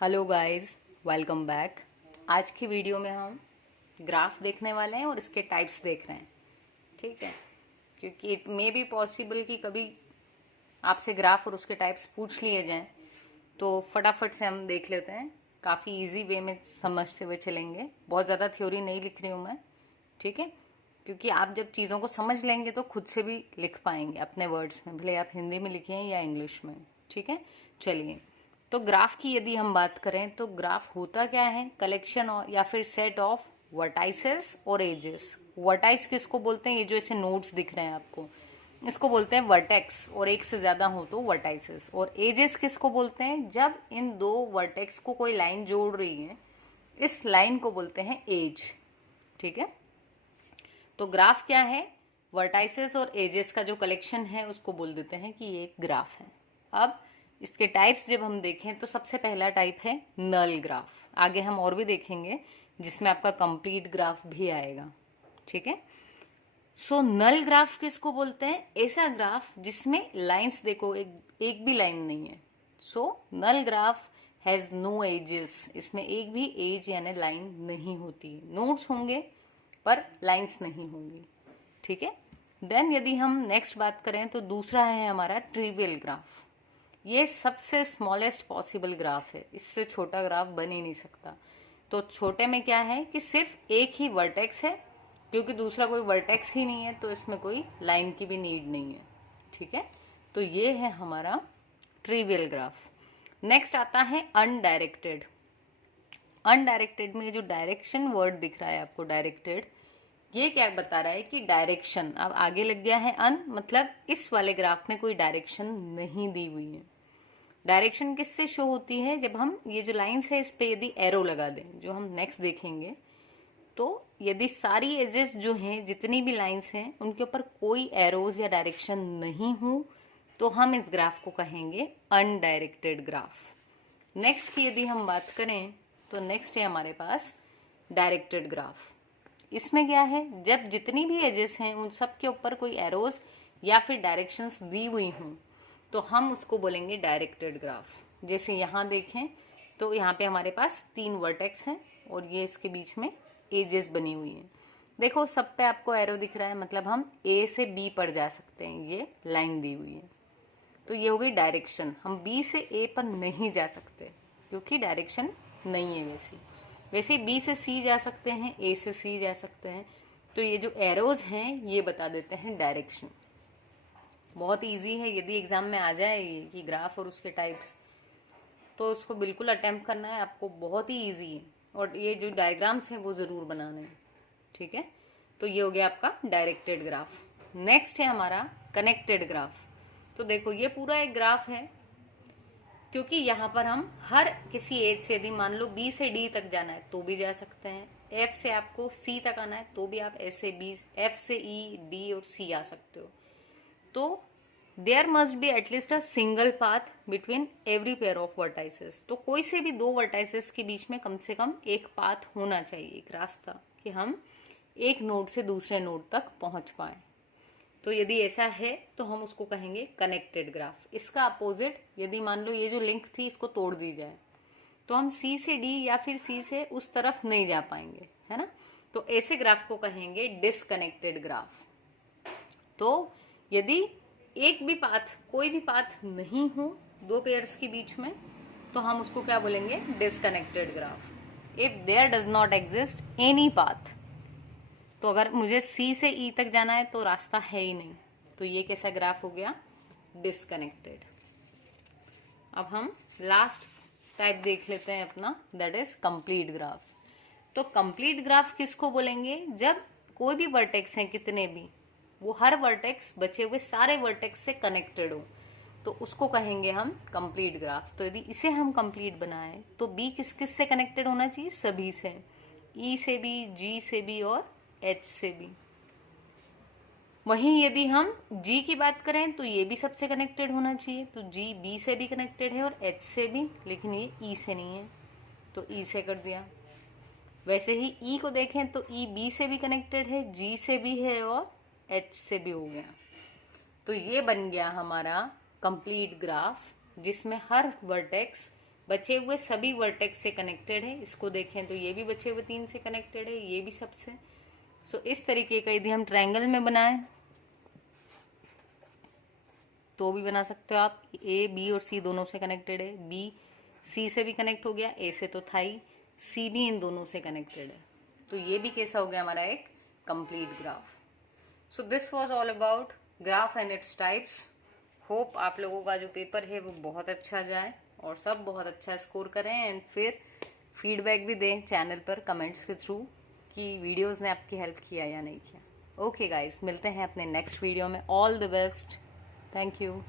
Hello guys, welcome back. आज की video में हम ग्राफ देखने वाले हैं और इसके टाइप्स देख रहे हैं। ठीक है, क्योंकि इट मे बी पॉसिबल कि कभी आपसे ग्राफ और उसके टाइप्स पूछ लिए जाएं, तो फटाफट से हम देख लेते हैं। काफ़ी इजी वे में समझते हुए चलेंगे। बहुत ज़्यादा थ्योरी नहीं लिख रही हूँ मैं, ठीक है, क्योंकि आप जब चीज़ों को समझ लेंगे तो खुद से भी लिख पाएंगे अपने वर्ड्स में, भले आप हिंदी में लिखें या इंग्लिश में। ठीक है, चलिए। तो ग्राफ की यदि हम बात करें तो ग्राफ होता क्या है? कलेक्शन या फिर सेट ऑफ वर्टाइसेस और एजेस। वर्टाइस किसको बोलते हैं? ये जो ऐसे नोड्स दिख रहे हैं आपको, इसको बोलते हैं वर्टेक्स, और एक से ज्यादा हो तो वर्टाइसेस। और एजेस किसको बोलते हैं? जब इन दो वर्टेक्स को कोई लाइन जोड़ रही है, इस लाइन को बोलते हैं एज। ठीक है, तो ग्राफ क्या है? वर्टाइसेस और एजेस का जो कलेक्शन है उसको बोल देते हैं कि ये एक ग्राफ है। अब इसके टाइप्स जब हम देखें तो सबसे पहला टाइप है नल ग्राफ। आगे हम और भी देखेंगे जिसमें आपका कंप्लीट ग्राफ भी आएगा। ठीक है, सो नल ग्राफ किसको बोलते हैं? ऐसा ग्राफ जिसमें लाइंस देखो एक भी लाइन नहीं है। सो नल ग्राफ हैज नो एजेस। इसमें एक भी एज यानी लाइन नहीं होती। नोड्स होंगे पर लाइंस नहीं होंगी। ठीक है, देन यदि हम नेक्स्ट बात करें तो दूसरा है हमारा ट्रिवियल ग्राफ। ये सबसे स्मॉलेस्ट पॉसिबल ग्राफ है, इससे छोटा ग्राफ बन ही नहीं सकता। तो छोटे में क्या है कि सिर्फ एक ही वर्टेक्स है, क्योंकि दूसरा कोई वर्टेक्स ही नहीं है तो इसमें कोई लाइन की भी नीड नहीं है। ठीक है, तो ये है हमारा ट्रिवियल ग्राफ। नेक्स्ट आता है अनडायरेक्टेड। अनडायरेक्टेड में जो डायरेक्शन वर्ड दिख रहा है आपको, डायरेक्टेड, ये क्या बता रहा है कि डायरेक्शन अब आगे लग गया है अन, मतलब इस वाले ग्राफ में कोई डायरेक्शन नहीं दी हुई है। डायरेक्शन किससे शो होती है? जब हम ये जो लाइंस है इस पे यदि एरो लगा दें, जो हम नेक्स्ट देखेंगे, तो यदि सारी एजेस जो हैं, जितनी भी लाइंस हैं, उनके ऊपर कोई एरोज या डायरेक्शन नहीं हो तो हम इस ग्राफ को कहेंगे अनडायरेक्टेड ग्राफ। नेक्स्ट की यदि हम बात करें तो नेक्स्ट है हमारे पास डायरेक्टेड ग्राफ। इसमें क्या है? जब जितनी भी एजेस हैं उन सब के ऊपर कोई एरोज या फिर डायरेक्शंस दी हुई हों तो हम उसको बोलेंगे डायरेक्टेड ग्राफ। जैसे यहाँ देखें तो यहाँ पे हमारे पास 3 वर्टेक्स हैं और ये इसके बीच में एजेस बनी हुई हैं। देखो सब पे आपको एरो दिख रहा है, मतलब हम ए से बी पर जा सकते हैं, ये लाइन दी हुई है। तो ये हो गई डायरेक्शन। हम बी से ए पर नहीं जा सकते क्योंकि डायरेक्शन नहीं है। वैसे बी से सी जा सकते हैं, ए से सी जा सकते हैं। तो ये जो एरोज हैं ये बता देते हैं डायरेक्शन। बहुत इजी है, यदि एग्जाम में आ जाए ये कि ग्राफ और उसके टाइप्स, तो उसको बिल्कुल अटेम्प्ट करना है आपको, बहुत ही इजी है। और ये जो डायग्राम्स हैं वो ज़रूर बनाने हैं। ठीक है, तो ये हो गया आपका डायरेक्टेड ग्राफ। नेक्स्ट है हमारा कनेक्टेड ग्राफ। तो देखो ये पूरा एक ग्राफ है, क्योंकि यहाँ पर हम हर किसी एज से, यदि मान लो बी से डी तक जाना है तो भी जा सकते हैं, एफ से आपको सी तक आना है तो भी आप ऐसे बी, एफ से ई, डी और सी आ सकते हो। तो there must be at least a single path between every pair of vertices. तो कोई से भी 2 वर्टाइसेस के बीच में कम से कम एक पाथ होना चाहिए, एक रास्ता, कि हम एक नोड से दूसरे नोड तक पहुंच पाए। तो यदि ऐसा है तो हम उसको कहेंगे कनेक्टेड ग्राफ। इसका अपोजिट, यदि मान लो ये जो लिंक थी इसको तोड़ दी जाए तो हम सी से डी या फिर सी से उस तरफ नहीं जा पाएंगे, है ना। तो ऐसे ग्राफ को कहेंगे डिसकनेक्टेड ग्राफ। तो यदि एक भी पाथ, कोई भी पाथ नहीं हो 2 पेयर्स के बीच में, तो हम उसको क्या बोलेंगे? Disconnected graph. If there does not exist any path, तो अगर मुझे सी से ई तक जाना है तो रास्ता है ही नहीं, तो ये कैसा ग्राफ हो गया? डिसकनेक्टेड। अब हम लास्ट टाइप देख लेते हैं अपना, दैट इज कंप्लीट ग्राफ। तो कंप्लीट ग्राफ किसको बोलेंगे? जब कोई भी वर्टेक्स है, कितने भी, वो हर वर्टेक्स बचे हुए सारे वर्टेक्स से कनेक्टेड हो, तो उसको कहेंगे हम कंप्लीट ग्राफ। तो यदि इसे हम कंप्लीट बनाएं तो बी किस किस से कनेक्टेड होना चाहिए? सभी से, ई से भी, जी से भी और एच से भी। वहीं यदि हम जी की बात करें तो ये भी सबसे कनेक्टेड होना चाहिए, तो जी बी से भी कनेक्टेड है और एच से भी, लेकिन ये ई से नहीं है तो ई से कर दिया। वैसे ही ई को देखें तो ई बी से भी कनेक्टेड है, जी से भी है और एच से भी हो गया। तो ये बन गया हमारा कंप्लीट ग्राफ, जिसमें हर वर्टेक्स बचे हुए सभी वर्टेक्स से कनेक्टेड है। इसको देखें तो ये भी बचे हुए 3 से कनेक्टेड है, ये भी सबसे। सो इस तरीके का यदि हम ट्रायंगल में बनाएं तो भी बना सकते हो आप। ए बी और सी दोनों से कनेक्टेड है, बी सी से भी कनेक्ट हो गया, ए से तो था ही, सी भी इन दोनों से कनेक्टेड है। तो ये भी कैसा हो गया हमारा एक complete graph. So this was all about graph and its types. Hope आप लोगों का जो पेपर है वो बहुत अच्छा जाए और सब बहुत अच्छा स्कोर करें, एंड फिर फीडबैक भी दें चैनल पर कमेंट्स के थ्रू कि वीडियोस ने आपकी हेल्प किया या नहीं किया। ओके गाइस, मिलते हैं अपने नेक्स्ट वीडियो में। All the best, thank you.